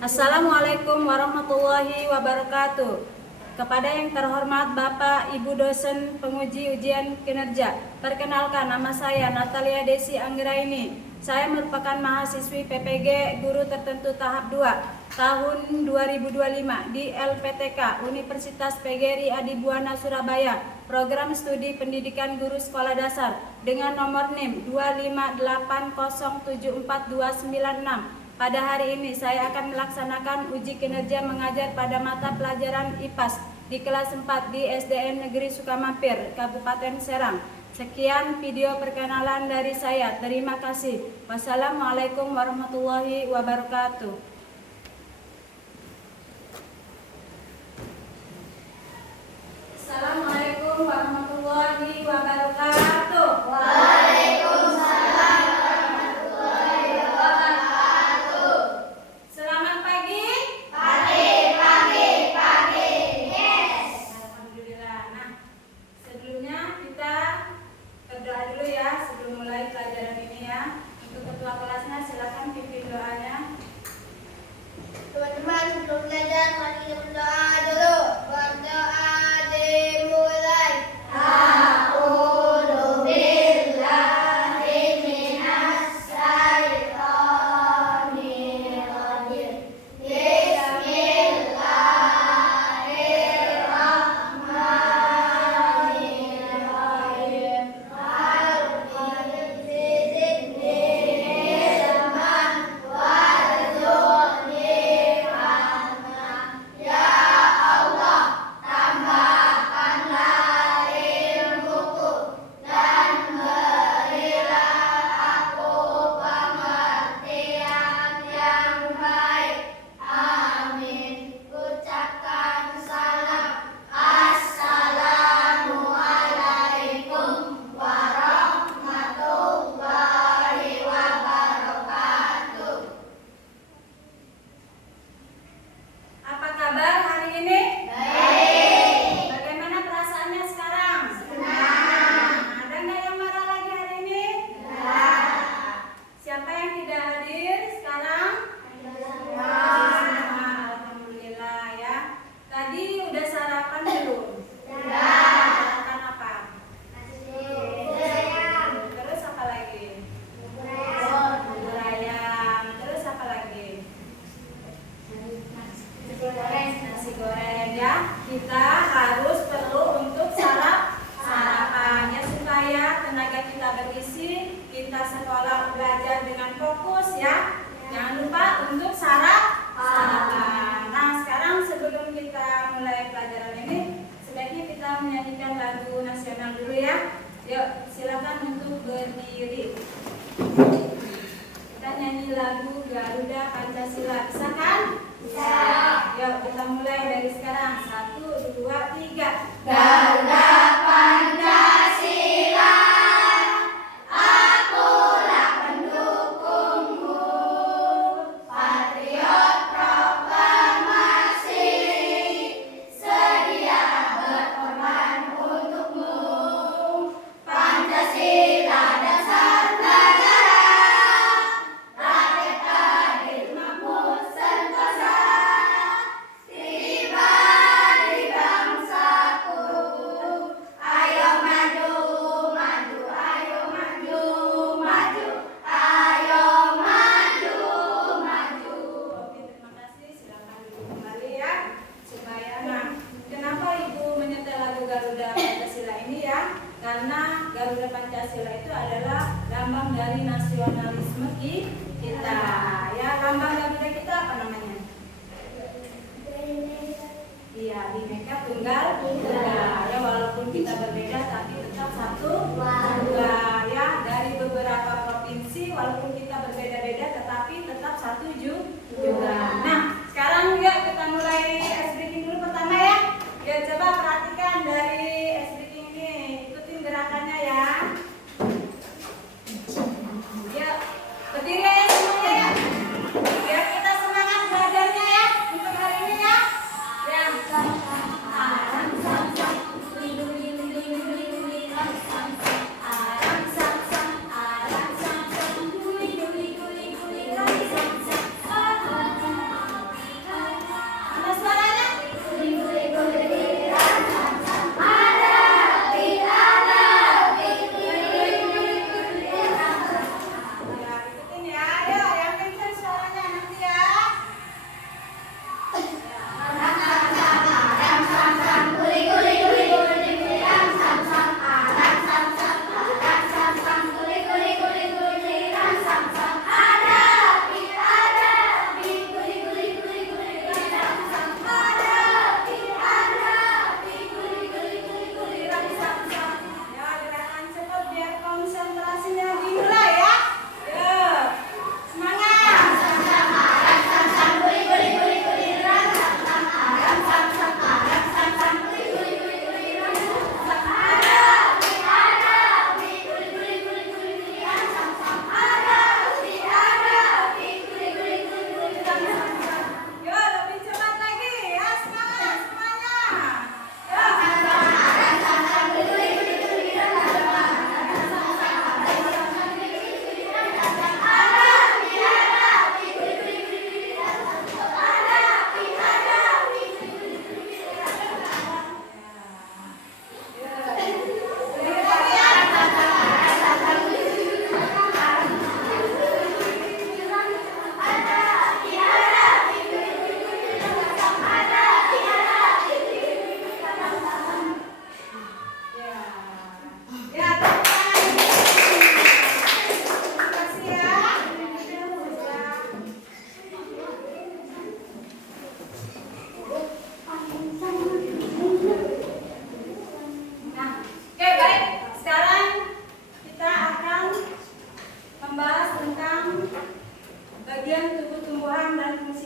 Assalamualaikum warahmatullahi wabarakatuh. Kepada yang terhormat Bapak, Ibu dosen penguji ujian kinerja, perkenalkan nama saya Natalia Desi Anggraini. Saya merupakan mahasiswi PPG Guru Tertentu Tahap 2 tahun 2025 di LPTK Universitas PGRI Adibuana Surabaya, program studi pendidikan guru sekolah dasar dengan nomor NIM 258074296. Pada hari ini saya akan melaksanakan uji kinerja mengajar pada mata pelajaran IPAS di kelas 4 di SDN Negeri Sukamampir, Kabupaten Serang. Sekian video perkenalan dari saya. Terima kasih. Wassalamualaikum warahmatullahi wabarakatuh. Assalamualaikum warahmatullahi wabarakatuh. Teman-teman, sebelum belajar mari kita berdoa dulu. Berdoa dimulai. A'udzu billahi minas syaitonir rajim. Bismillahirrahmanirrahim. Kita harus perlu untuk sarapannya supaya tenaga kita berisi, kita sekolah belajar dengan fokus ya. Jangan lupa untuk sarapan. Nah, sekarang sebelum kita mulai pelajaran ini, sebaiknya kita menyanyikan lagu nasional dulu ya. Yuk, silakan untuk berdiri. Kita nyanyi lagu Garuda Pancasila, bisa kan? Bisa. Yuk, kita mulai dari sekarang. 1, 2, 3. Garuda Pancasila, akulah pendukungmu, patriot proklamasi, sedia berkorban untukmu. Pancasila dasar negara, rakyat adil makmur sentosa, tiba di bangsaku. Ayo maju, maju, ayo maju, maju, ayo maju, maju. Oke, terima kasih. Silakan duduk kembali ya. Supaya, nah, kenapa Ibu menyetel lagu Garuda Pancasila ini ya? Karena Garuda Pancasila itu adalah lambang dari nasionalisme kita. Ya, lambang Garuda kita apa namanya? Iya, Bhinneka Tunggal Ika. Ya, walaupun kita berbeda tapi tetap satu warga ya. Dari beberapa provinsi walaupun kita berbeda-beda tetapi tetap satu juga. Nah, sekarang yuk kita mulai ice breaking dulu pertama ya. Ya, coba perhatikan dari ice breaking ini. Ikutin gerakannya ya. Yuk, berdiri ya semuanya ya. Biar kita semangat belajarnya ya untuk hari ini ya. Ya. Arang sam sam, lindung lindung lindung lindung lindung sam sam. Arang sam sam, arang sam sam, guli guli guli guli sam sam.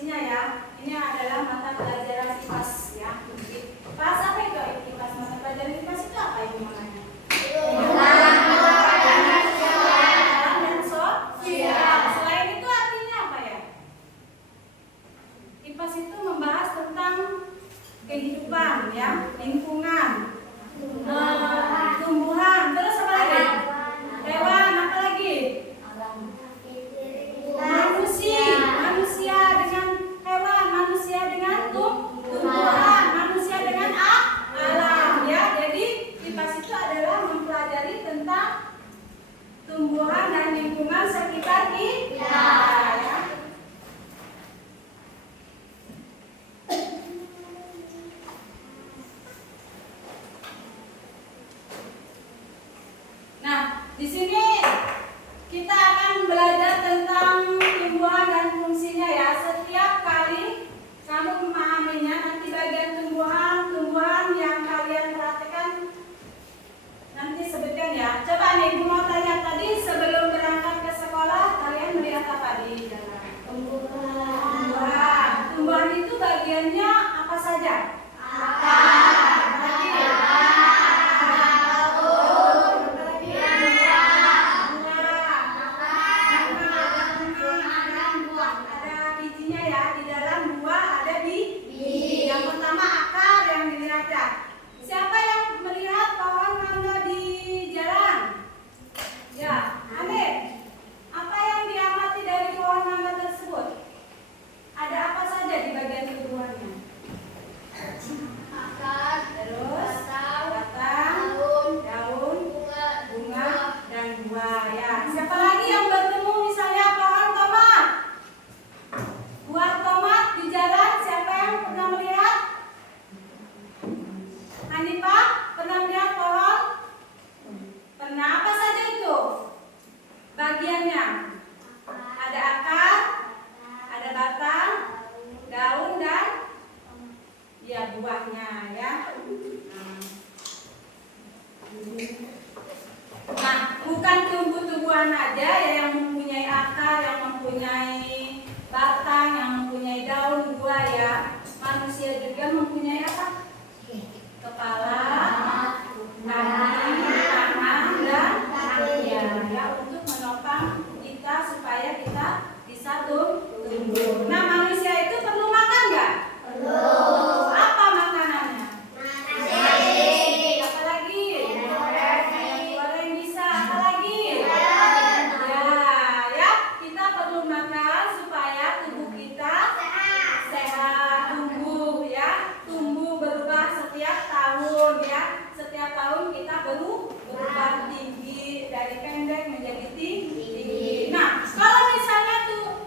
isinya ya. Ini adalah mata pelajaran IPAS ya. IPAS apa itu? IPAS mata pelajaran IPAS itu apa ini namanya? Dan sosial. Selain itu artinya apa ya? IPAS itu membahas tentang kehidupan ya, lingkungan, tumbuhan, terus apa lagi? Hewan, apa lagi? Manusia dengan hewan, manusia dengan tumbuhan, manusia dengan alam ya. Jadi IPAS itu adalah mempelajari tentang tumbuhan dan lingkungan sekitar kita ya. Nah, di sini kita akan belajar tentang tumbuhan dan fungsinya ya. Setiap kali kamu memahaminya, nanti bagian tumbuhan yang kalian perhatikan nanti sebutkan ya. Coba nih, Ibu mau tanya tadi sebelum berangkat ke sekolah kalian melihat apa di jalan? Tumbuhan. Tumbuhan itu bagiannya apa saja? Siapa yang melihat pohon mangga di jalan? Ya, Ade. Apa yang diamati dari pohon mangga tersebut? Ada apa saja di bagian tubuhnya? Akar, Terus batang, daun, bunga, dan buah. Ya. Siapa lagi yang bertemu misalnya pohon tomat? Buah tomat di jalan, siapa yang pernah melihat? Hanifah, pernah melihat pohon? Pernah. Apa saja itu bagiannya? Ada akar, ada batang, daun, dan ya buahnya ya. Nah, bukan tumbuh-tumbuhan aja ya yang mempunyai akar, yang mempunyai batang, yang mempunyai daun, buah ya. Manusia juga mempunyai apa? Kepala, kaki, tangan, dan kaki ya, untuk menopang kita supaya kita bisa tumbuh. Nah, manusia itu perlu makan nggak? Perlu. Apa makanannya? Nasi. Apa lagi? Ayam goreng bisa. Apa lagi? Ya, kita perlu makan supaya tubuh kita sehat, tumbuh ya, tumbuh berubah setiap tahun ya. Setiap tahun kita berubah tinggi dari pendek menjadi tinggi. Nah, kalau misalnya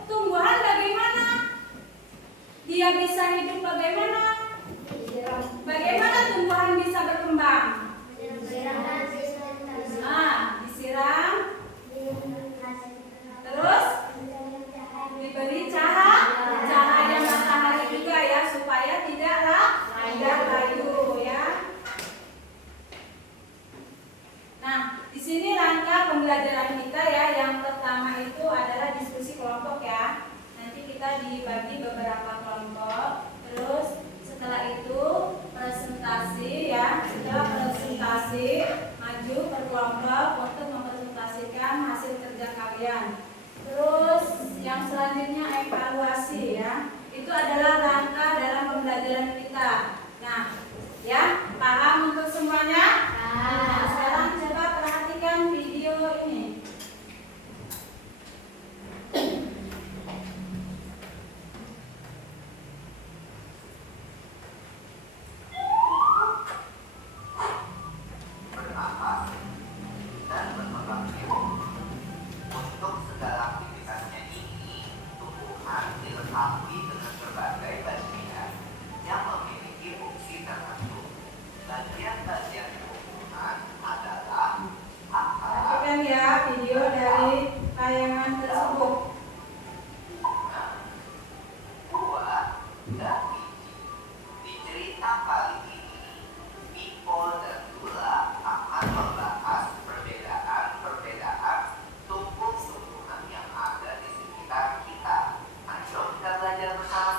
tumbuhan bagaimana? Dia bisa hidup bagaimana? Bagaimana tumbuhan bisa berkembang? Nah, disiram, terus diberi cahaya matahari juga ya, supaya tidak layu ya. Nah, di sini rangka pembelajaran kita ya. Yang pertama itu adalah diskusi kelompok ya. Nanti kita dibagi beberapa kelompok. Terus setelah itu presentasi ya. Setelah presentasi maju per kelompok untuk mempresentasikan hasil kerja kalian. Terus yang selanjutnya evaluasi ya. Itu adalah rangka dalam pembelajaran kita. Nah, ya, paham untuk semuanya? Nah, sekarang coba perhatikan video ini. Untuk segala aktivitasnya ini, tumbuhan dilengkapi dengan berbagai bagian yang memiliki fungsi tertentu. Bagian-bagian tumbuhan adalah akar, Perhatikan ya video dari tayangan tersebut. buah, dan biji. Di cerita kali ini, Miko dan Dula akan membahas perbedaan-perbedaan tumbuh-tumbuhan yang ada di sekitar kita. Ayo kita belajar bersama.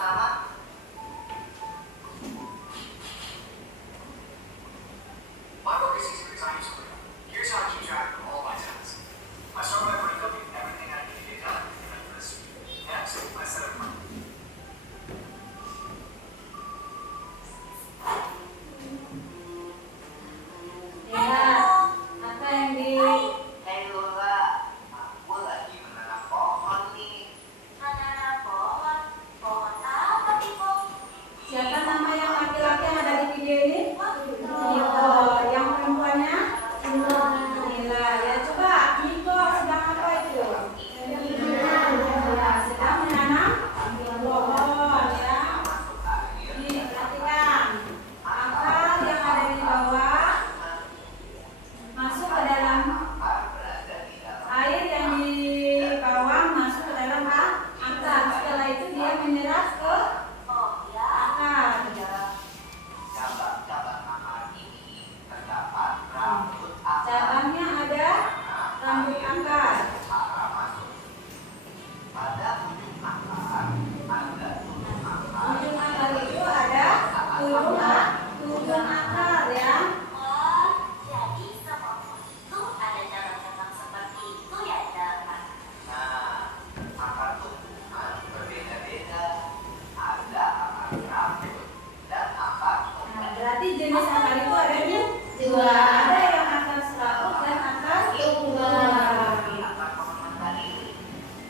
Ada yang akar serabut dan akar tunggal. Akar pengaman tadi.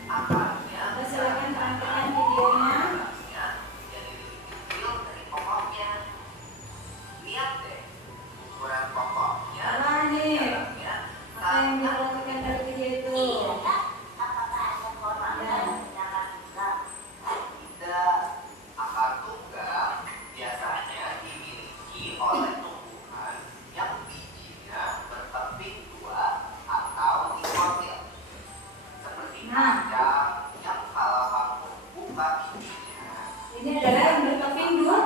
Akarnya Silakan perhatikan videonya. yang kecil dari pokoknya. Lihat deh, ukuran pokoknya. Apa nih? Dalamnya Apa yang diperhatikan dari video itu? tidak. Akar tunggal biasanya dimiliki oleh tumbuhan yang bijinya berkeping dua atau dikotil. Seperti kacang yang kalau kamu buka bijinya, Ini adalah yang berkeping dua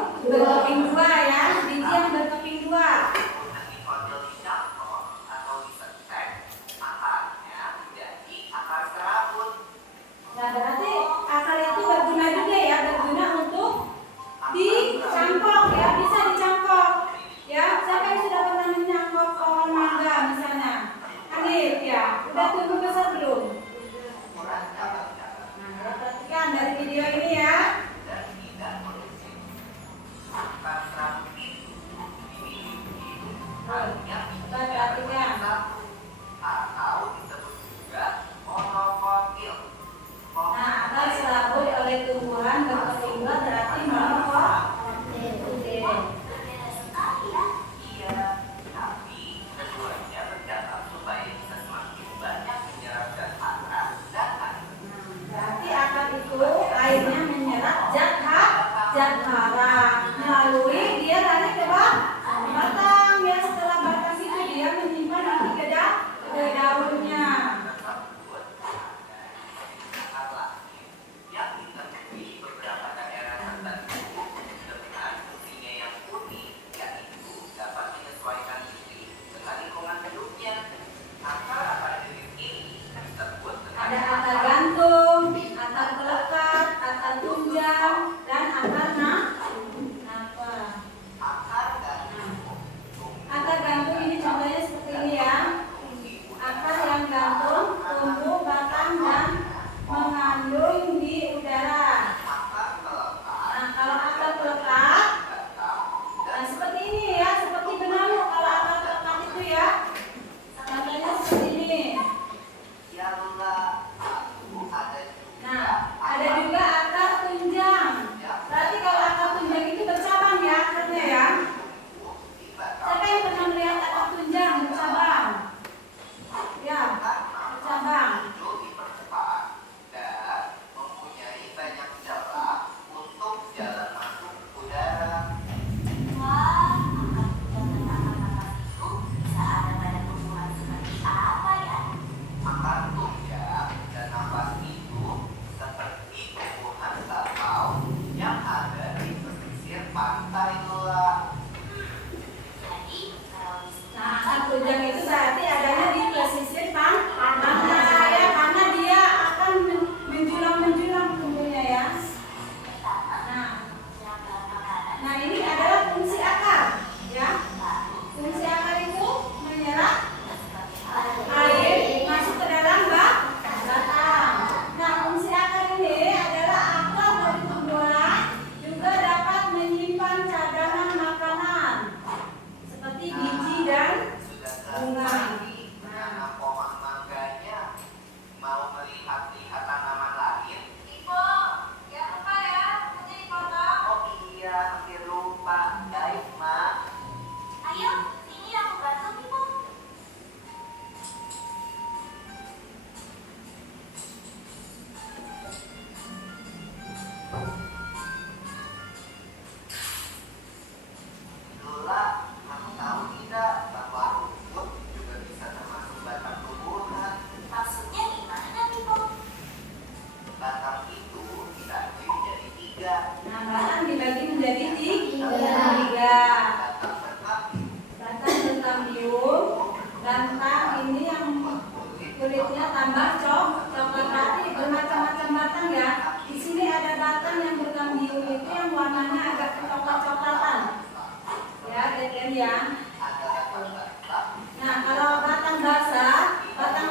ya, biji yang berkeping dua. kemudian dikotil dicangkok atau disetek, akarnya menjadi akar serabut. Nah, berarti akar itu berguna juga ya, berguna untuk dicangkok ya, bisa dicangkok. Ya, siapa yang sudah pernah mencangkok pohon mangga misalnya? Hanif ya, udah tumbuh besar belum? Ukuran cabang-cabang Nah, ya, perhatikan dari video ini ya. dan tidak berisik. Akar serabut itu dimiliki hanya Perhatikan. satu atau disebut juga monokotil. Nah, akar serabut oleh tumbuhan berkeping dua berarti monokotil. Iya, tapi keduanya bercakap supaya bisa semakin banyak menyerap zat hara dan air. Berarti akar itu airnya menyerap zat hara melalui dia lari ke batang ya, setelah batang itu dia menyimpan nanti ke daunnya. Tersebut akar lain yang ditemui beberapa daerah tertentu dengan fungsinya yang unik, yaitu dapat menyesuaikan diri dengan lingkungan hidupnya. Akar-akar jenis ini disebut Ada dengan akar gantung, akar pelekat, akar tunjang, dan akar napa. akar gantung. Akar gantung ini contohnya seperti ini ya. Akar yang gantung tumbuh batang dan mengandung di udara. Akar melekat Nah, kalau akar pelekat, batang nah seperti ini ya, seperti benang kalau akar pelekat itu ya. Contohnya seperti ini. Yalah, lalu ada juga Nah, ada juga akar tunjang. Berarti kalau akar tunjang itu bercabang ya akarnya ya. tumbuh di batang Siapa yang pernah melihat akar tunjang bercabang? Ya, bercabang. muncul di permukaan dan mempunyai banyak celah untuk jalan masuk udara. Akar tunjang dan nafas itu seperti tumbuhan bakau yang ada di pesisir pantai Lula. Nah, akar tunjang itu berarti adanya di pesisir pantai ya, karena dia akan menjulang tumbuhnya ya. Nah, ini adalah fungsi akar ya. Fungsi akar itu menyerap air masuk ke dalam batang. Nah, fungsi akar ini adalah akar dari tumbuhan juga dapat menyimpan cadangan makanan seperti biji dan Sudah bunga. lagi menanam pohon mangganya, mau melihat-lihat tanaman lain? Oh iya, hampir lupa. Baik, Ma. Lula, kamu tahu tidak bahwa rumput juga bisa termasuk batang tumbuhan? Batang itu dibagi menjadi tiga. Nah, batang dibagi menjadi tiga. Batang berkapit, Batang berkambium, batang ini yang kulitnya tambah coklat berarti bermacam-macam batang ya. Di sini ada batang yang berkambium itu yang warnanya agak coklat-coklatan. Ya, lihat ya. ada batang basah, Nah, kalau batang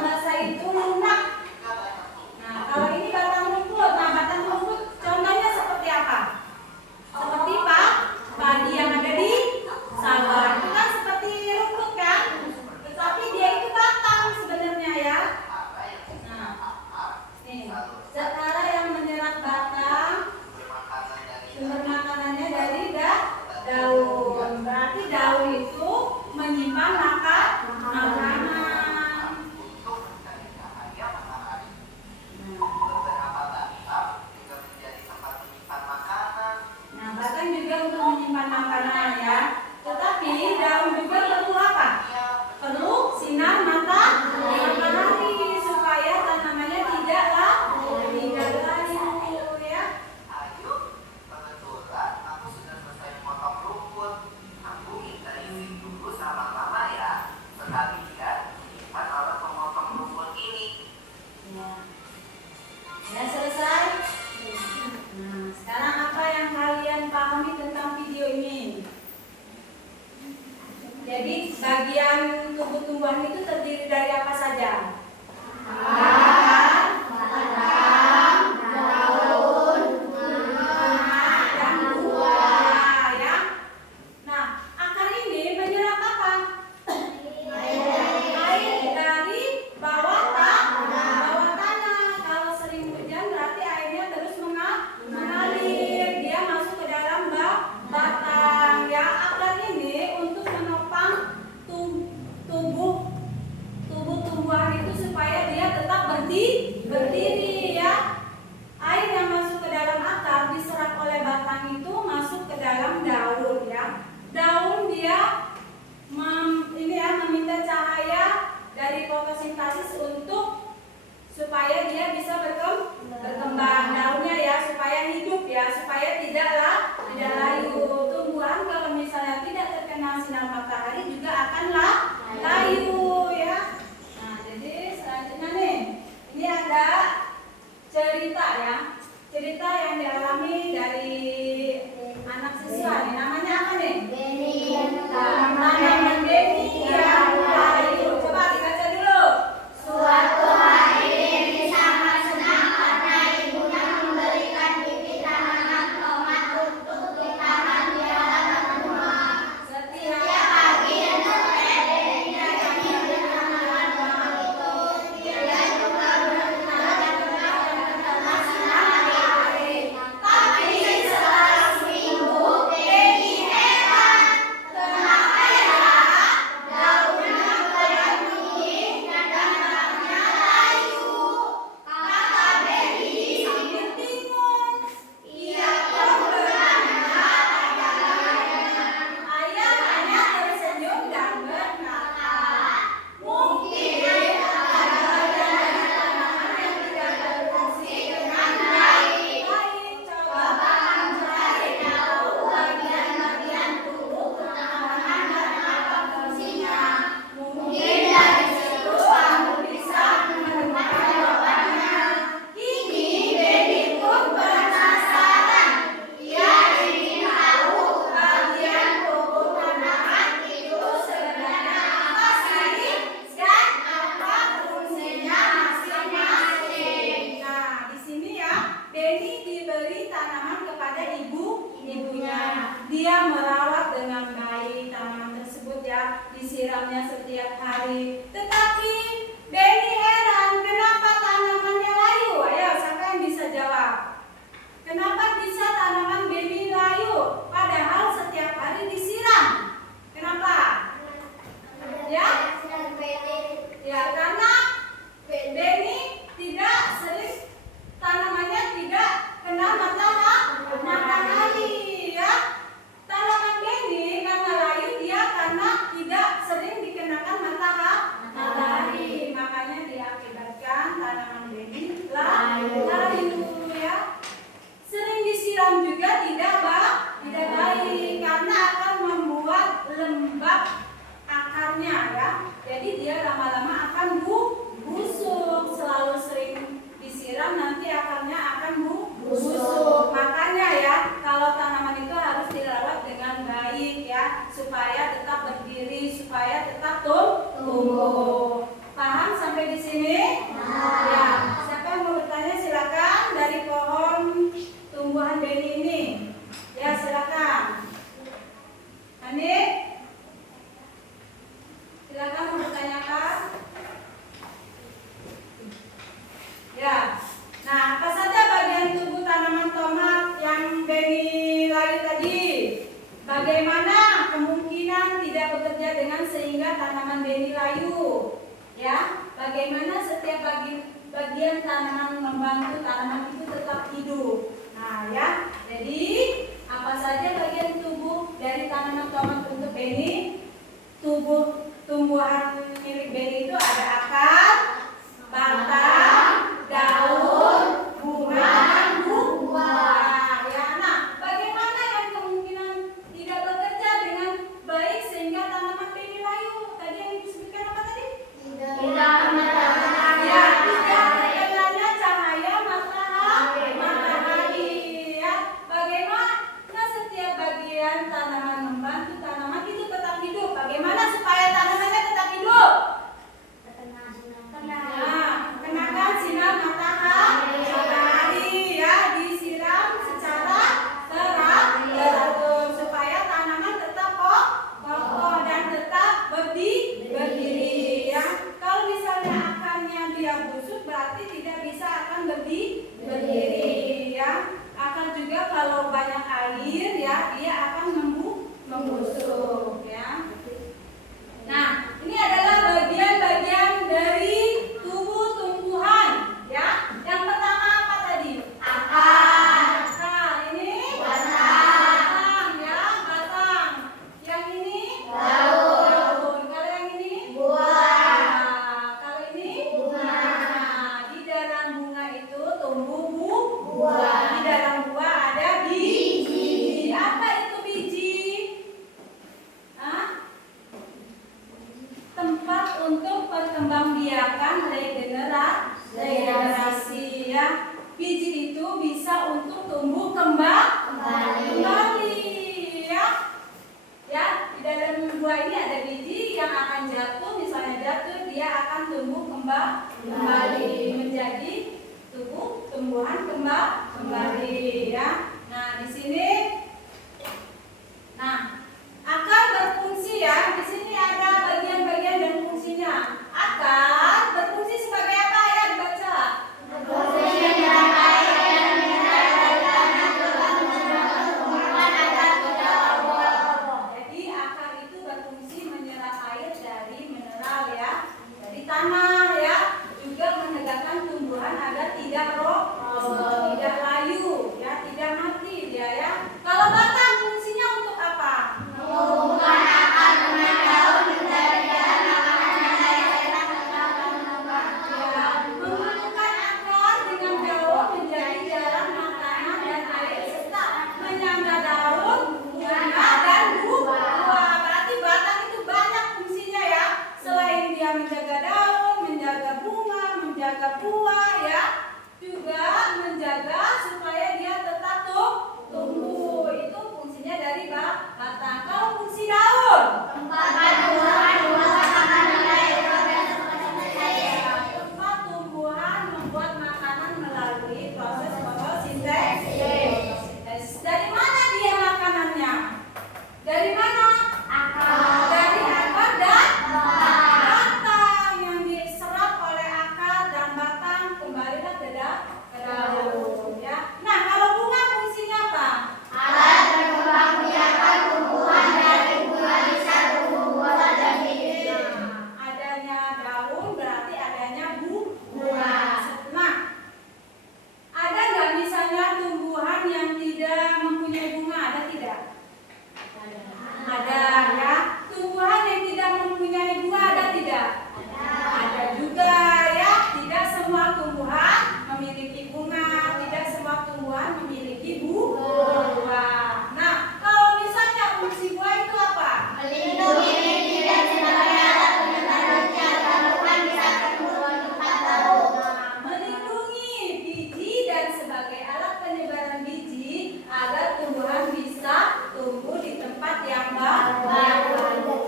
basah itu lunak. juga batang tumbuh. Nah, kalau ini batang rumput. Nah, batang rumput contohnya seperti apa? Seperti padi yang ada di sawah. Itu kan seperti rumput kan? tanaman-tanaman ya. Tetapi daun juga perlu apa? Perlu sinar matahari supaya tanamannya tidak layu ya. Ayo, kebetulan aku sudah selesai memotong rumput. Aku minta izin dulu sama mama ya. Sekalian lihat alat pemotong rumput ini. Ya selesai. Nah, sekarang apa yang kalian pahami tentang video ini? Jadi bagian tubuh tumbuhan itu terdiri dari apa saja? Dan buah ya. Nah, akar ini menyerap apa? Air dari bawah tanah. Kalau sering hujan berarti airnya terus mengalir. Dia masuk ke dalam batang ya. Akar ini untuk menopang tumbuh-tumbuhan itu supaya dia tetap berdiri ya. Air yang masuk ke dalam akar diserap oleh batang itu masuk ke dalam daun ya. Daun dia meminta cahaya dari fotosintesis untuk supaya dia bisa berkembang daunnya ya, supaya hidup ya, supaya tidak layu. Tumbuhan kalau misalnya tidak terkena sinar matahari juga akan layu ya. Nah, jadi selanjutnya nih, ini ada cerita ya. Cerita yang dialami dari anak siswa nih, namanya apa nih? Tanaman Beni yang layu. Coba dibaca dulu. Suatu hari Denny sangat senang karena ibunya memberikan bibit tanaman tomat untuk ditanam di halaman rumah. Setiap pagi dan sore Denny datang memberi tanaman tomat itu. Dia juga bertanya tentang sinar matahari. Tapi setelah seminggu Denny heran. Kenapa ya? Daunnya banyak tinggi dan batangnya layu. Kata Benny sambil bingung. Ia pun bertanya pada ayahnya. Ayah hanya tersenyum dan berkata, mungkin ada bagian dari tanaman yang tidak berfungsi dengan baik. Coba kamu cari tahu bagian-bagian tubuh tanaman dan apa fungsinya. Mungkin dari situ kamu bisa menemukan jawabannya. Kini Benny pun penasaran. Ia ingin tahu bagian tubuh tanaman itu sebenarnya apa sih dan apa fungsinya masing-masing. Nah, di sini ya, Benny diberi tanaman kepada ibunya. Dia merawat dengan baik tanaman tersebut ya, disiramnya setiap hari. Tetapi Benny heran, kenapa tanamannya layu? Ayo, siapa yang bisa jawab? Kenapa bisa tanaman Benny layu? Padahal setiap hari disiram. Kenapa? Ya? Ya, karena Benny tidak sering tanamannya tidak kena matahari ya. Tanaman Benny karena layu dia karena tidak sering dikenakan matahari. Makanya diakibatkan tanaman Benny layu ya. Sering disiram juga tidak baik karena akan membuat lembab akarnya ya. Jadi dia lama-lama akan busuk. Selalu sering disiram nanti akarnya akan busuk. Makanya ya, kalau tanaman itu harus dirawat dengan baik ya, supaya tetap berdiri, supaya tetap tumbuh. Paham sampai di sini? Ya. Siapa yang mau bertanya silakan dari pohon tumbuhan Benny ini. Ya, silakan. Anik, silakan mau bertanyakan. Ya. Nah, apa saja bagian tubuh tanaman tomat yang Benny layu tadi? Bagaimana kemungkinan tidak bekerja dengan sehingga tanaman Benny layu? Ya, bagaimana setiap bagian tanaman membantu tanaman itu tetap hidup. Nah, ya. Jadi, apa saja bagian tubuh air ya, dia akan membusuk ya. Nah, ini adalah bagian-bagian dari tubuh tumbuhan ya. Yang pertama apa tadi? Akar. Ini batang ya, batang. Yang ini daun. Kalau yang ini buah. Kalau ini bunga. Nah, di dalam bunga itu tumbuh buah. Di dalam buah ada biji. Apa itu biji? Hah? Tempat untuk perkembangbiakan regenerasi ya. Biji itu bisa untuk tumbuh kembali ya. Ya, di dalam buah ini ada biji yang akan jatuh, misalnya jatuh dia akan tumbuh kembali menjadi tumbuhan kembali ya. Nah, di sini akar berfungsi ya. Di sini ada bagian-bagian dan fungsinya. Akar berfungsi sebagai apa ya, dibaca? Jadi akar itu berfungsi menyerap air dari mineral ya, dari tanah ya, juga menegakkan tumbuhan agar tidak roboh, tidak layu ya, tidak mati dia ya. Kalau batang fungsinya untuk apa? Menghubungkan akar dengan daun menjadi jalan makanan dan air cetak Ya, menghubungkan akar dengan daun menjadi jalan makanan dan air serta menyangga daun, bunga dan buah. Berarti batang itu banyak fungsinya ya. Selain dia menjaga daun, menjaga bunga, menjaga buah ya, juga menjaga supaya dia tetap tumbuh. Itu fungsinya dari batang. Kalau fungsi daun, tempat tumbuhan makanan dan air tempat tumbuhan membuat makanan melalui proses fotosintesis. Dari mana dia makanannya? Dari mana? Dari akar dan batang. Yang diserap oleh akar dan batang kembalilah ke daun ya. Nah, kalau bunga fungsinya apa? alat perkembangbiakan tumbuhan dari bunga bisa tumbuh buah dan biji. Adanya daun berarti adanya bunga. Nah, ada nggak misalnya tumbuhan yang tidak mempunyai bunga? Ada tidak? Ada ya. Tumbuhan yang tidak mempunyai bunga ada tidak? Ada juga ya. Tidak semua tumbuhan memiliki bunga, tidak semua tumbuhan memiliki buah. Nah, kalau misalnya fungsi buah itu apa? Melindungi biji dan sebagai alat penyebar biji agar tumbuhan bisa tumbuh untuk 4 tahun. Melindungi biji dan sebagai alat penyebaran biji agar tumbuhan bisa tumbuh di tempat yang baru.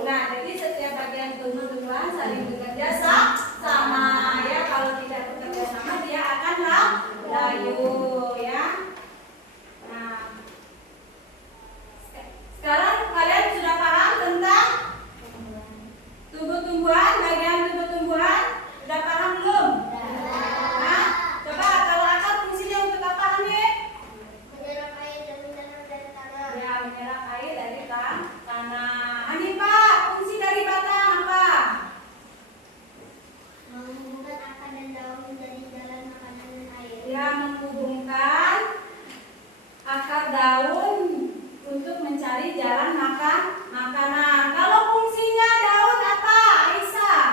Nah, jadi setiap bagian tumbuhan saling bekerja sama ya. Kalau tidak bekerja sama dia akan layu ya. Nah, sekarang kalian sudah paham tentang tumbuh-tumbuhan, bagian tumbuh-tumbuhan? Sudah paham belum? Nah, coba kalau akar fungsinya untuk apa nih? Menyerap air dan mineral dari tanah. Ya, menyerap air dari tanah. Hanifah, fungsi dari batang apa? Menghubungkan akar dan daun menjadi jalan makanan dan air. Ya, menghubungkan akar daun untuk mencari jalan makanan. Kalau fungsinya daun apa, Aisyah?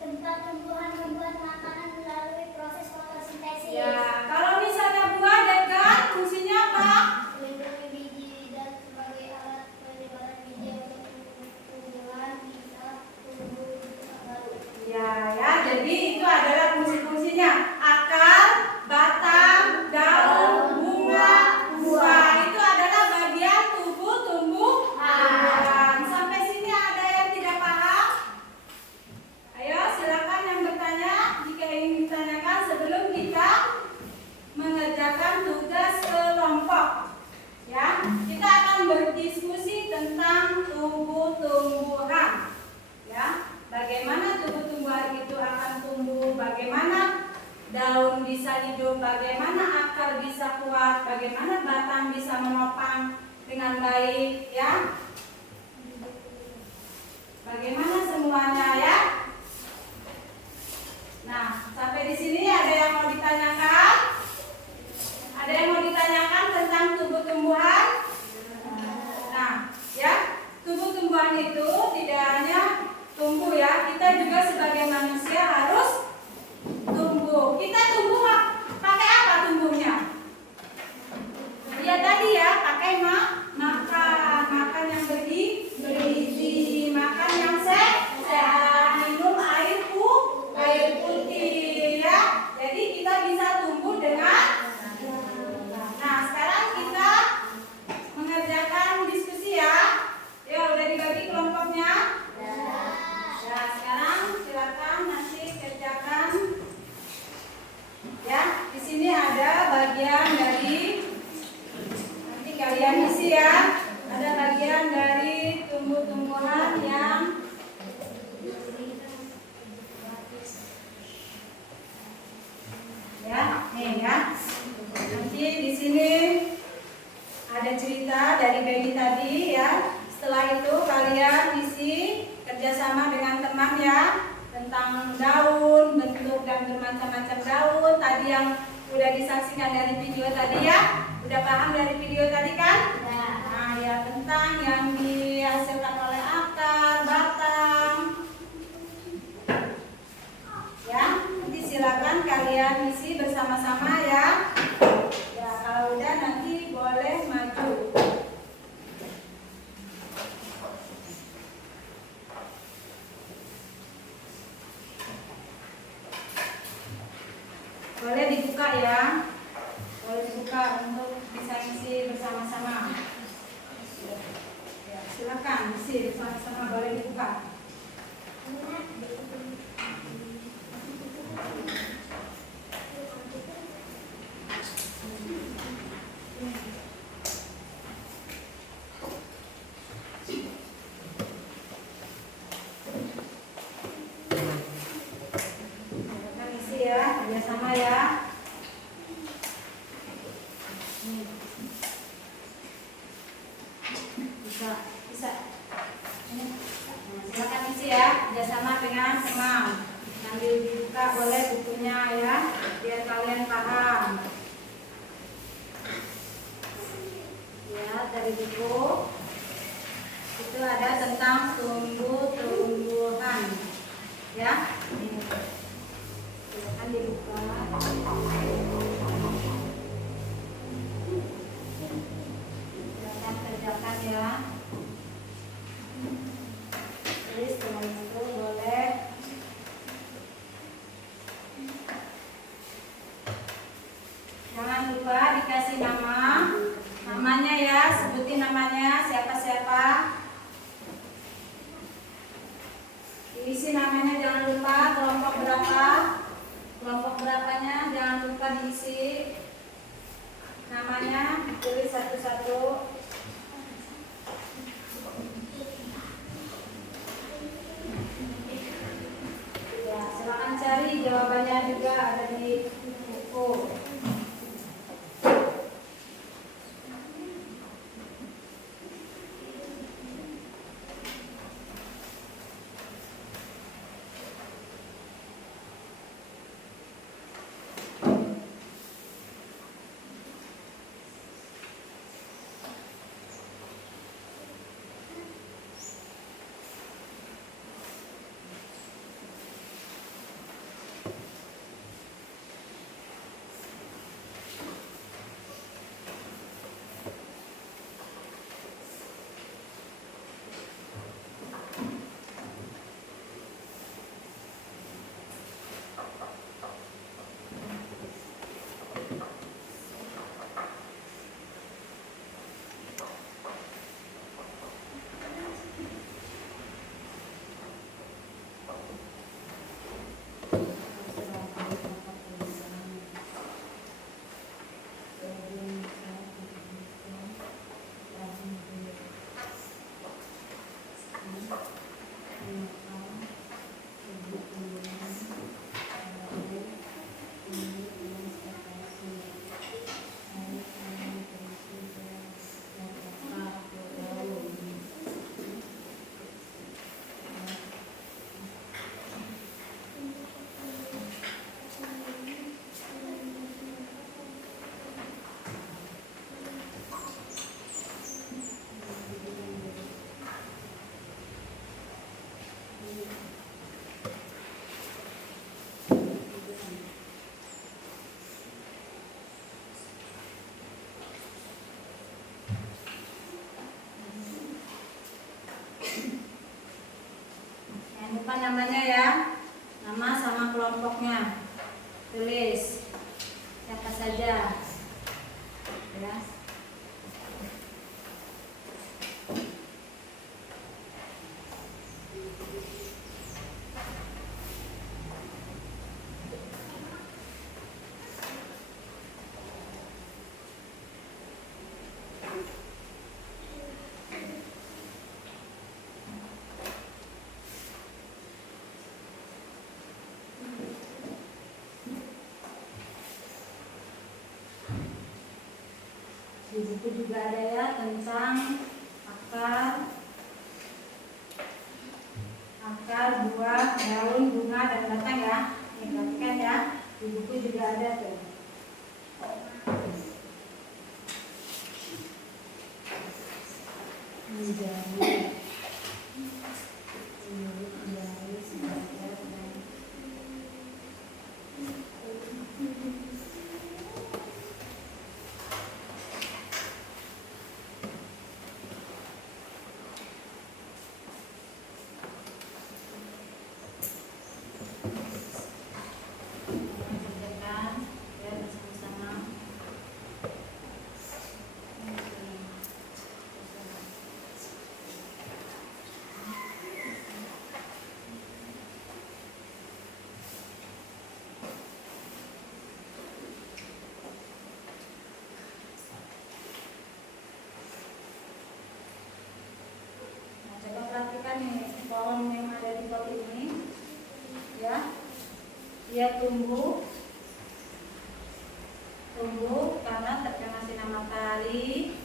Tempat tumbuhan membuat makanan melalui proses fotosintesis. Ya, kalau misalnya buah dagan, fungsinya apa? Melindungi biji dan sebagai alat penyebaran biji agar tumbuhan bisa tumbuh di tempat baru. Ya, jadi itu adalah fungsi-fungsinya. Akar, batang, daun, bunga, buah. Itu adalah bagian tubuh tumbuhan. Sampai tumbuhan bisa menopang dengan baik ya. Bagaimana semuanya ya? Nah, sampai di sini ada yang mau ditanyakan? Ada yang mau ditanyakan tentang tumbuh-tumbuhan? Nah, ya, tumbuh-tumbuhan itu tidak hanya tumbuh ya, kita juga sebagai manusia harus tumbuh. Kita tumbuh pakai apa tumbuhnya? Ya tadi ya, pakai makan yang bergizi, makan yang sehat, minum air putih ya. Jadi kita bisa tumbuh dengan. Nah, sekarang kita mengerjakan diskusi ya. Ya, udah dibagi kelompoknya? Ya, sekarang silakan nanti kerjakan. Ya, di sini ada bagian dari nanti kalian isi ya. Ada bagian dari tumbuh-tumbuhan yang ya, nih ya. Nanti di sini ada cerita dari baby tadi ya. Setelah itu kalian isi kerjasama dengan teman ya tentang daun, bentuk dan bermacam-macam daun. Tadi yang udah disaksikan dari video tadi ya. Udah paham dari video tadi kan? Nah ya, tentang yang dihasilkan oleh akar, batang. Ya, nanti silakan kalian isi bersama-sama ya. Ya, kalau udah nanti boleh maju. Boleh dibuka ya. Boleh dibuka untuk bisa isi bersama-sama. Ya, silakan isi bersama-sama, boleh dibuka. Silakan isi ya, kerjasama ya. Bisa. Nah, silakan isi ya, kerjasama dengan teman. Sambil dibuka boleh bukunya ya, biar kalian paham. Ya, dari buku itu ada tentang tumbuh-tumbuhan. Ya, ini. Silakan dibuka. Silakan kerjakan ya. Jadi setelah itu boleh jangan lupa dikasih namanya ya, sebutin namanya siapa-siapa. Diisi namanya, jangan lupa kelompok berapanya jangan lupa diisi namanya, ditulis satu-satu. Ya, silakan cari jawabannya juga ada di buku. kelompoknya. Tulis siapa saja. Ya. Di buku juga ada ya tentang akar, buah, daun, bunga, dan batang ya. Ini perhatikan ya. Di buku juga ada tuh. Kerjakan ya bersama-sama. Nah, coba perhatikan nih pohon yang ada di pot ini, ya. Dia tumbuh karena terkena sinar matahari,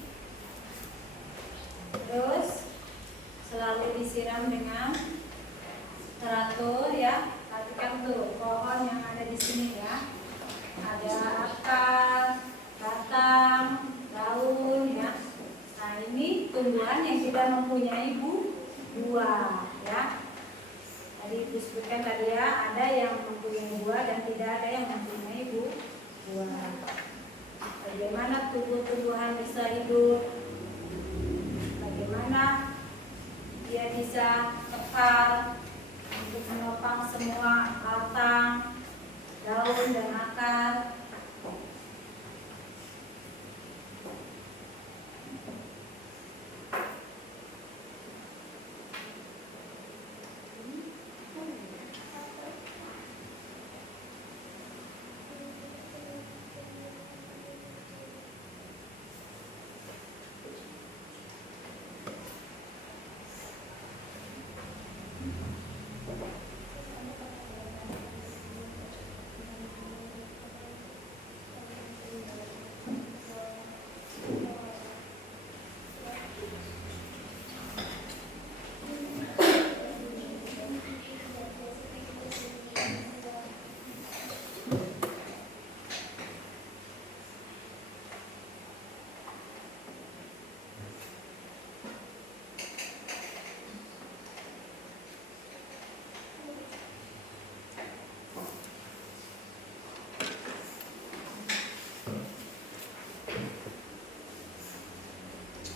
terus selalu disiram dengan teratur ya. Perhatikan tuh pohon yang ada di sini ya. Ada akar, batang, daun ya. Nah ini tumbuhan yang tidak mempunyai buah ya. Tadi disebutkan tadi ya, ada yang mempunyai buah dan tidak ada yang mempunyai buah. Bagaimana tumbuh-tumbuhan bisa hidup? Bagaimana dia bisa kekal untuk menopang semua batang, daun, dan akar?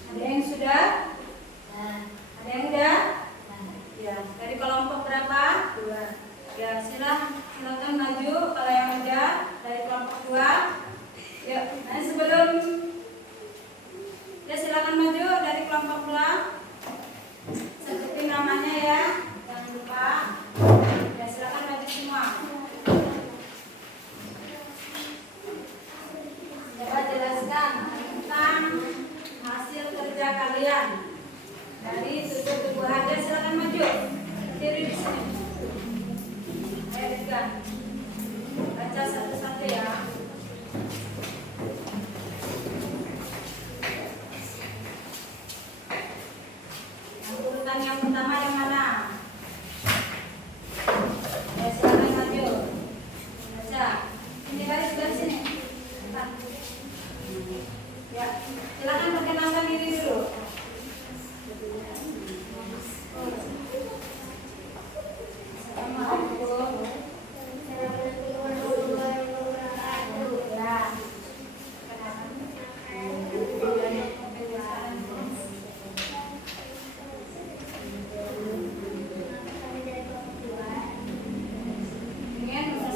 Ada yang sudah? Ada yang udah? Ya, dari kelompok berapa? 2. Ya, silakan maju kalau yang udah dari kelompok 2. Yuk, nah sebelum ya silakan maju dari kelompok 2. Sebutin namanya ya, jangan lupa. Ya, silakan maju semua. Coba jelaskan tentang hasil kerja kalian dari tumbuh-tumbuhan. Ya, silakan maju. Kiri di sini. Ayo Rizkan. Baca satu-satu ya. Yang urutan yang pertama yang mana? Ya, silakan maju. Baca. Ini baris sini. Ya, silakan perkenalkan diri dulu. Assalamualaikum. Ya. Ingin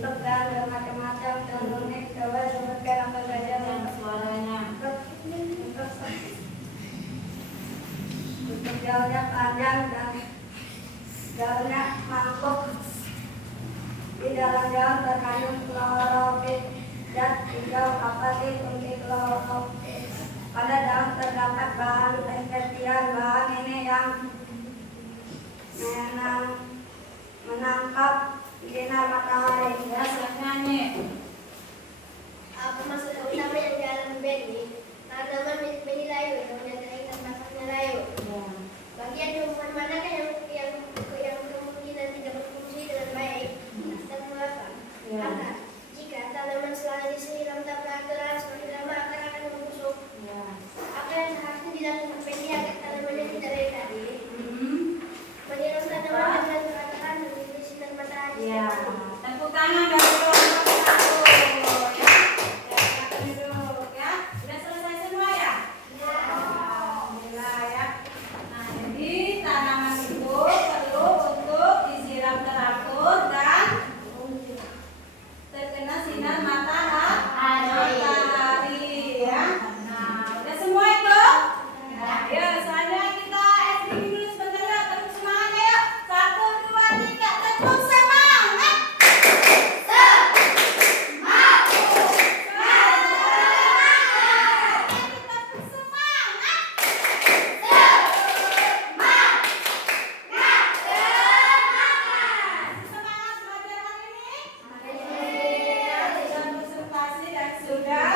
Untuk dan macam-macam contohnya coba sebutkan apa saja Yang suaranya. untuk daunnya panjang dan daunnya mangkuk. Di dalam daun terkandung klorofil zat hijau apatit untuk klorofil. Pada daun terdapat bahan esensial. Bahan ini yang menangkap sinar matahari. Ya, silakan nyanyi. Apa maksud utama yang dalam benih? Tanaman benih layu, kemudian terikat basahnya layu. Ya. Bagian tumbuhan manakah yang kemungkinan tidak berfungsi dengan baik? Semua Ya. akar. Jika tanaman selalu disiram tanpa aturan, semakin lama akar akan membusuk. Ya. Apa yang harusnya dilakukan benih agar tanamannya tidak retak? Menyiram tanaman dengan teratur dan memberi sinar matahari. Ya. Tepuk tangan dari kelompok 1. Ya. Ya, silakan duduk ya. Sudah selesai semua ya? Ya. Alhamdulillah ya. Nah, jadi tanaman itu perlu untuk disiram teratur dan terkena sinar matahari ya. Nah, udah semua itu? Ya, selanjutnya kita SDG dulu sebentar ya. Tepuk semangat ya. 1, 2, 3, tepuk semangat. Semangat belajar hari ini. Sudah presentasi dan sudah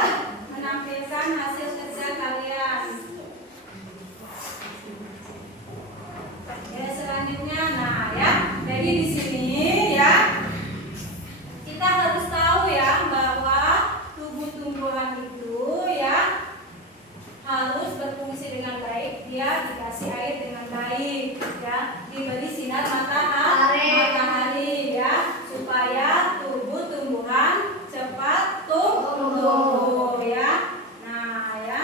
menampilkan hasil kerja kalian. Ya, selanjutnya, nah ya, jadi di sini ya kita harus tahu ya bahwa tumbuh-tumbuhan itu ya harus berfungsi dengan baik, dia dikasih air dengan baik ya, diberi sinar matahari ya, supaya tumbuhan cepat tumbuh ya. Nah ya.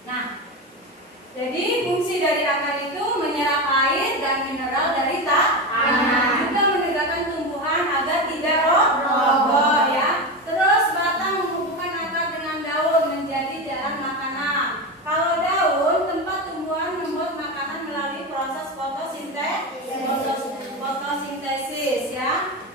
Nah, jadi fungsi dari akar itu menyerap air dan mineral dari tanah, juga menegakkan tumbuhan agar tidak roboh ya. Terus batang menghubungkan akar dengan daun menjadi jalan makanan. Kalau daun tempat tumbuhan membuat makanan melalui proses fotosintesis ya.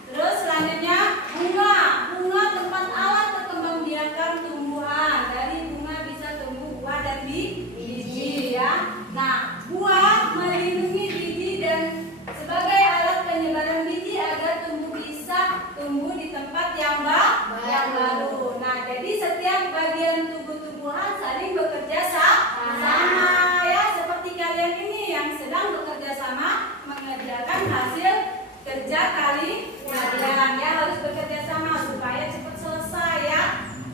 Terus selanjutnya bunga tempat alat perkembangbiakan tumbuhan. Dari bunga bisa tumbuh buah dan biji ya. Nah, buah melindungi biji dan sebagai alat penyebaran biji agar bisa tumbuh di tempat yang baru. Nah, jadi setiap bagian tubuh-tumbuhan saling bekerja sama ya, seperti kalian ini yang sedang bekerja sama mengerjakan hasil kerja kalian ya, harus bekerja sama supaya cepat selesai ya.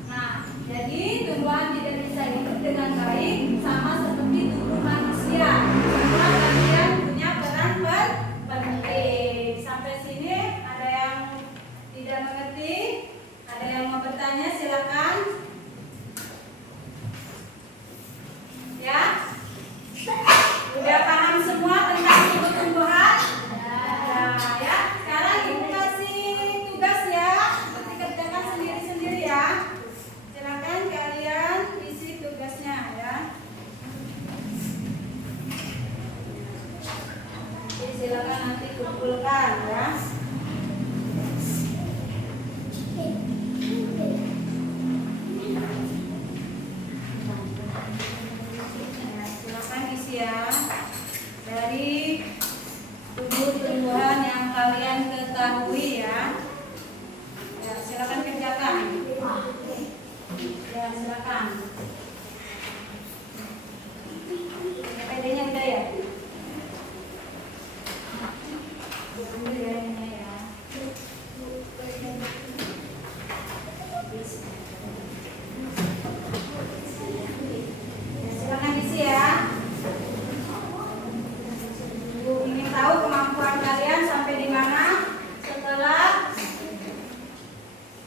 Nah, jadi tumbuhan tidak bisa hidup dengan baik sama seperti tubuh manusia. Semua bagian punya peran penting. Sampai sini ada yang tidak mengerti? Ada yang mau bertanya? Silakan. Ya? Udah paham semua tentang tumbuh-tumbuhan? Nah, ya. Sekarang Ibu kasih tugas ya. Nanti kerjakan sendiri-sendiri ya. Silakan kalian isi tugasnya ya. Jadi silakan nanti kumpulkan ya. Ya, silakan isi ya. Dari tumbuh-tumbuhan yang kalian ketahui ya. Ya, silakan kerjakan. Ya, silakan. PD-nya udah ya? Ambil ya ini ya. Ya, silakan isi ya. Ibu ingin tahu kemampuan kalian sampai di mana setelah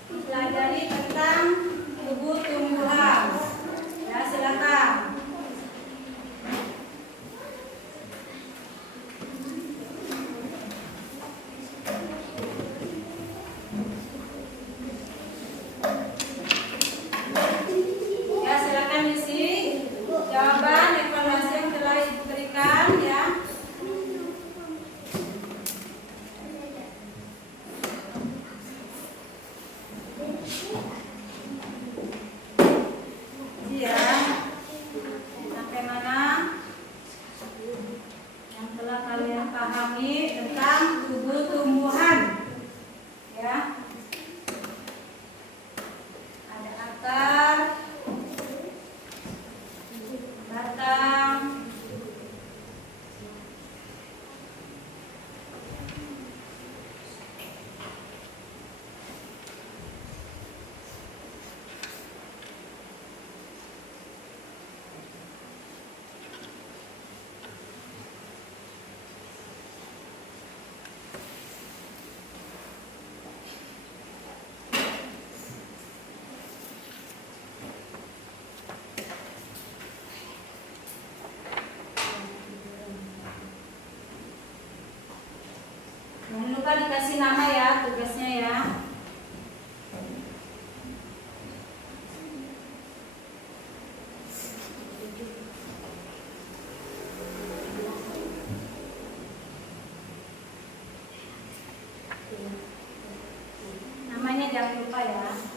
pelajari tentang tubuh-tumbuhan. Ya, silakan. Jangan lupa dikasih nama ya tugasnya ya. Namanya jangan lupa ya.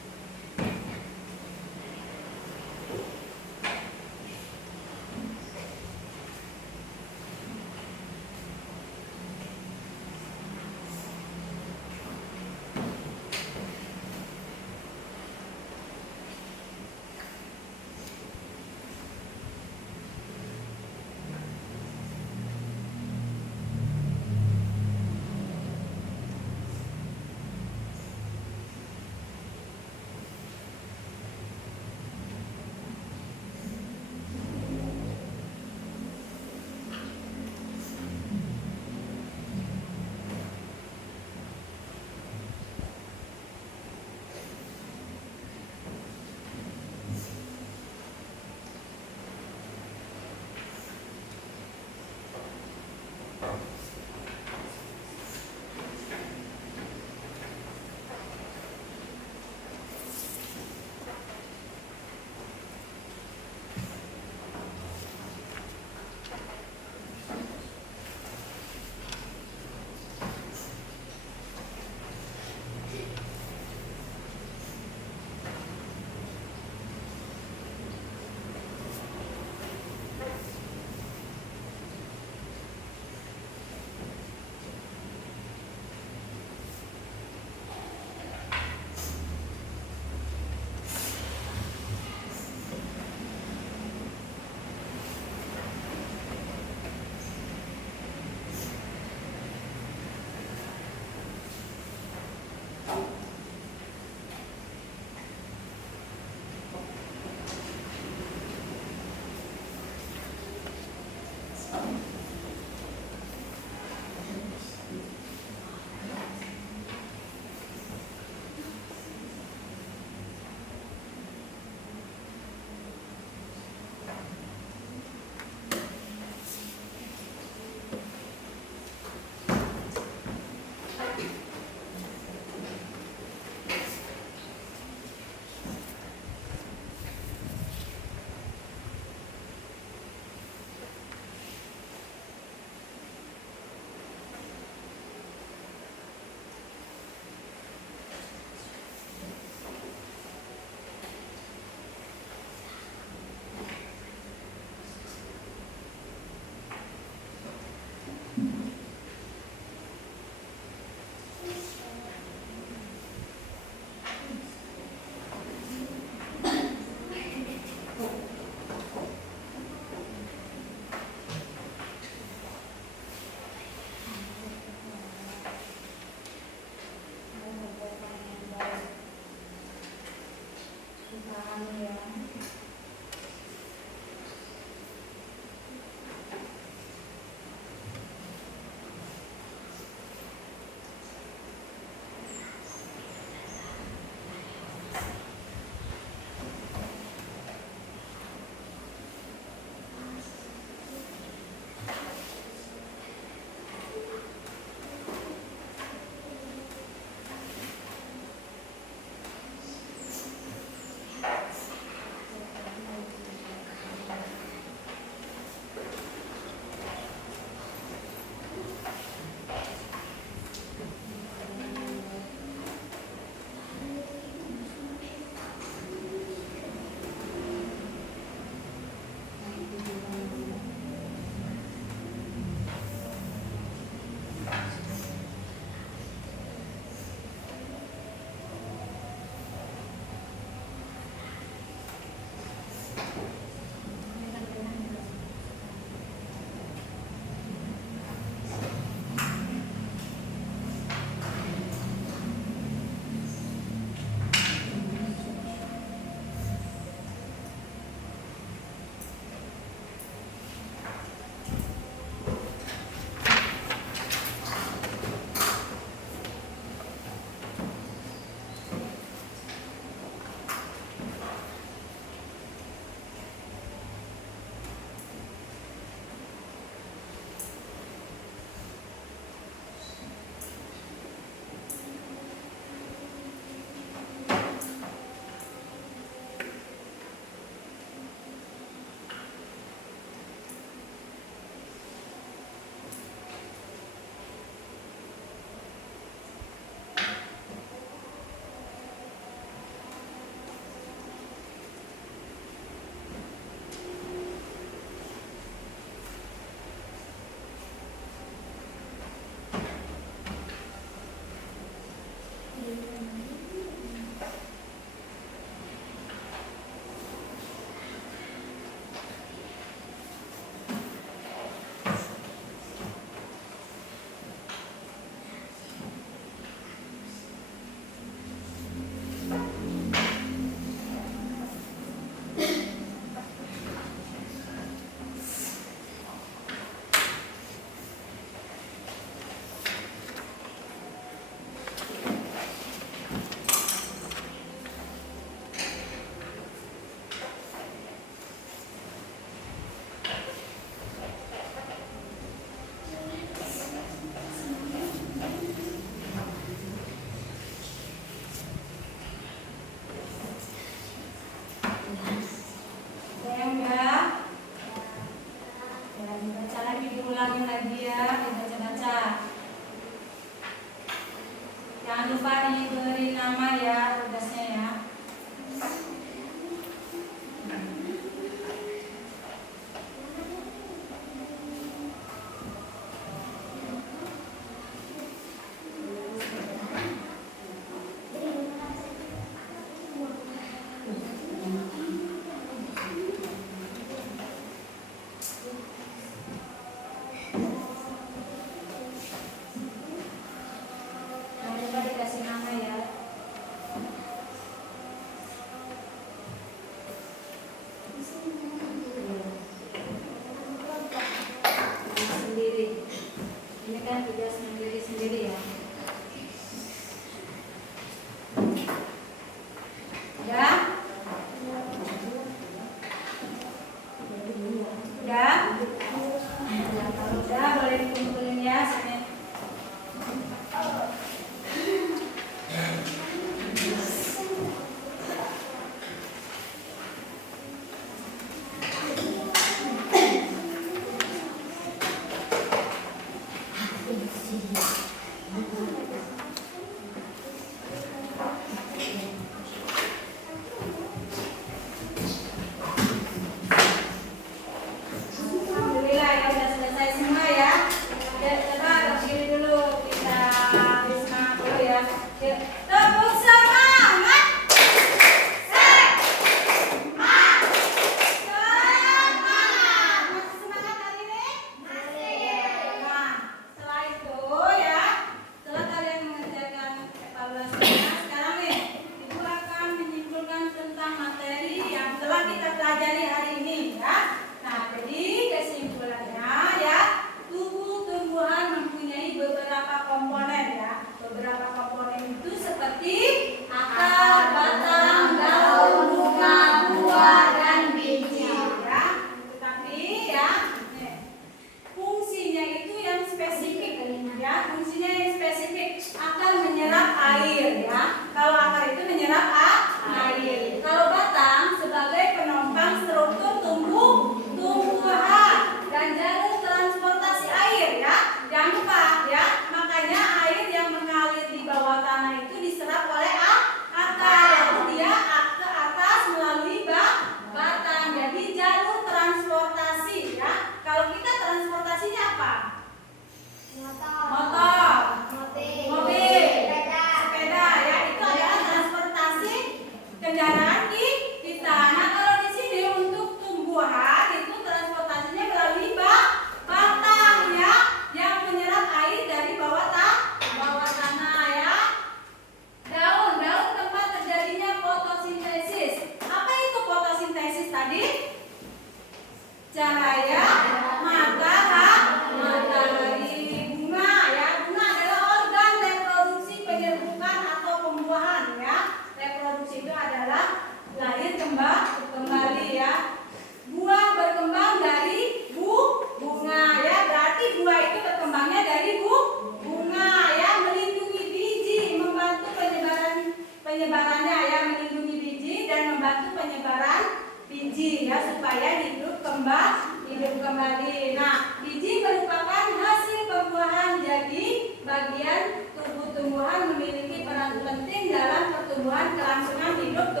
penyebarannya ya, melindungi biji dan membantu penyebaran biji ya supaya hidup kembali. Nah, biji merupakan hasil pembuahan, jadi bagian tubuh tumbuhan memiliki peran penting dalam pertumbuhan kelangsungan hidup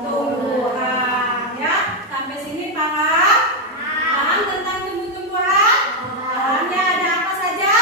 tumbuhan ya. Sampai sini paham? Paham tentang tumbuh-tumbuhan? Pahamnya ada apa saja?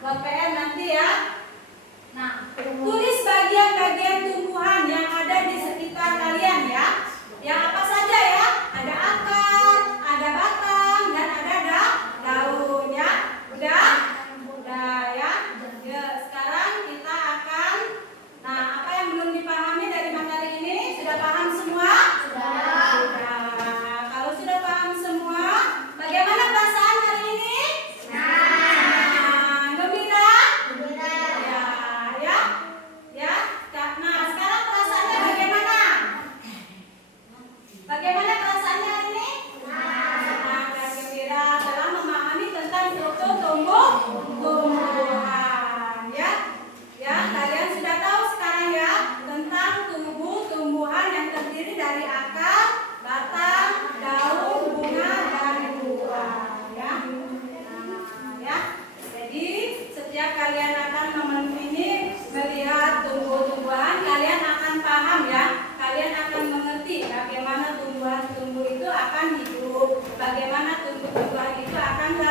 Buat PR nanti ya. Nah, tulis bagian-bagian tumbuhan yang ada di sekitar kalian ya. Yang apa saja ya? Ada akar, ada batang, dan ada daun ya. Udah? Udah ya. Ya, sekarang kita akan, nah, apa yang belum dipahami dari materi ini? Sudah paham semua? Sudah. Kalau sudah paham semua, bagaimana perasaan hari ini? Bagaimana perasaannya hari ini? Senang dan gembira telah memahami tentang struktur tumbuhan ya. Ya, kalian sudah tahu sekarang ya tentang tumbuhan yang terdiri dari akar, batang, daun, bunga, dan buah ya. Nah, ya. Jadi setiap kalian akan melihat tumbuh-tumbuhan, kalian akan paham ya. Kalian akan mengerti bagaimana tumbuhan-tumbuh itu akan hidup, bagaimana tumbuh-tumbuhan itu akan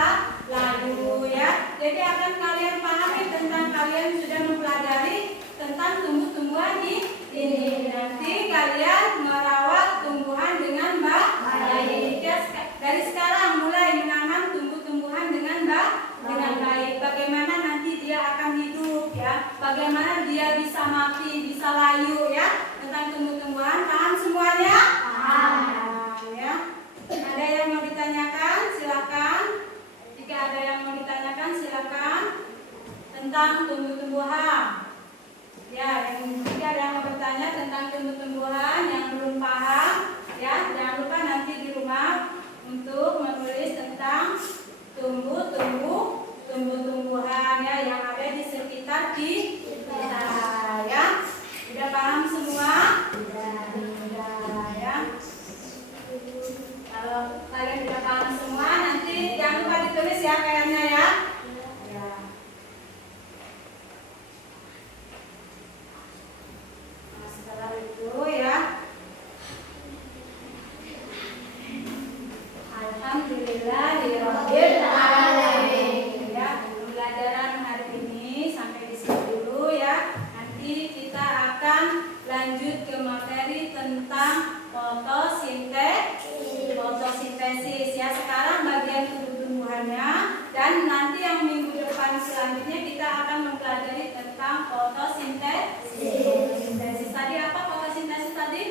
layu ya. Jadi akan kalian pahami tentang, kalian sudah mempelajari tentang tumbuh-tumbuhan ini. Nanti kalian merawat tumbuhan dengan baik. Ya, dari sekarang mulai menanam tumbuh-tumbuhan dengan baik. Bagaimana nanti dia akan hidup ya, bagaimana dia bisa mati, bisa layu ya. Tentang tumbuh-tumbuhan, paham semuanya? Paham ya. Ada yang mau ditanyakan? Silakan. Jika ada yang mau ditanyakan, silakan. Tentang tumbuh-tumbuhan. Ya, jika ada yang mau bertanya tentang tumbuh-tumbuhan yang belum paham, ya jangan lupa nanti di rumah untuk menulis tentang tumbuh-tumbuhan ya yang ada di sekitar kita ya. Sudah paham semua? Sudah ya. Kalau kalian sudah paham semua, nanti jangan lupa ditulis ya PR-nya ya. Ya. Nah, setelah itu ya. Alhamdulillahirabbil alamin. Ya, pembelajaran hari ini sampai di sini dulu ya. Nanti kita akan lanjut ke materi tentang fotosintesis ya. Sekarang bagian tumbuh-tumbuhannya, dan nanti yang minggu depan selanjutnya kita akan mempelajari tentang fotosintesis. Tadi apa fotosintesis tadi?